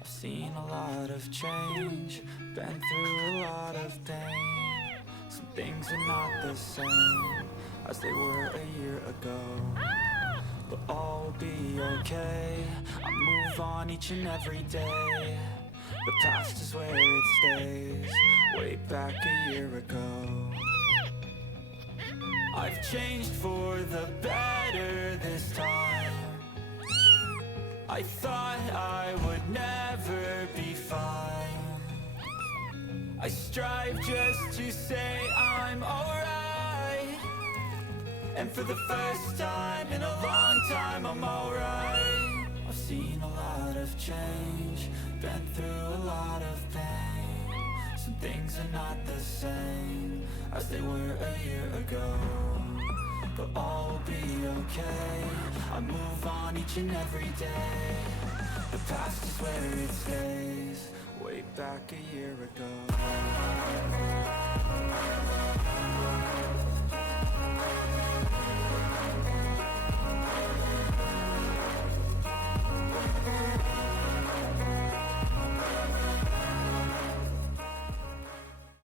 I've seen a lot of change, been through a lot of pain. Some things are not the same as they were a year ago, but all will be okay. I move on each and every day. The past is where it stays, way back a year ago. I've changed for the better this time. I thought I would never be fine. I strive just to say I'm alright, and for the first time in a long time I'm alright. I've seen a lot of change, been through a lot of pain. Some things are not the same as they were a year ago, but all will be okay. I move on each and every day. The past is where it stays, way back a year ago.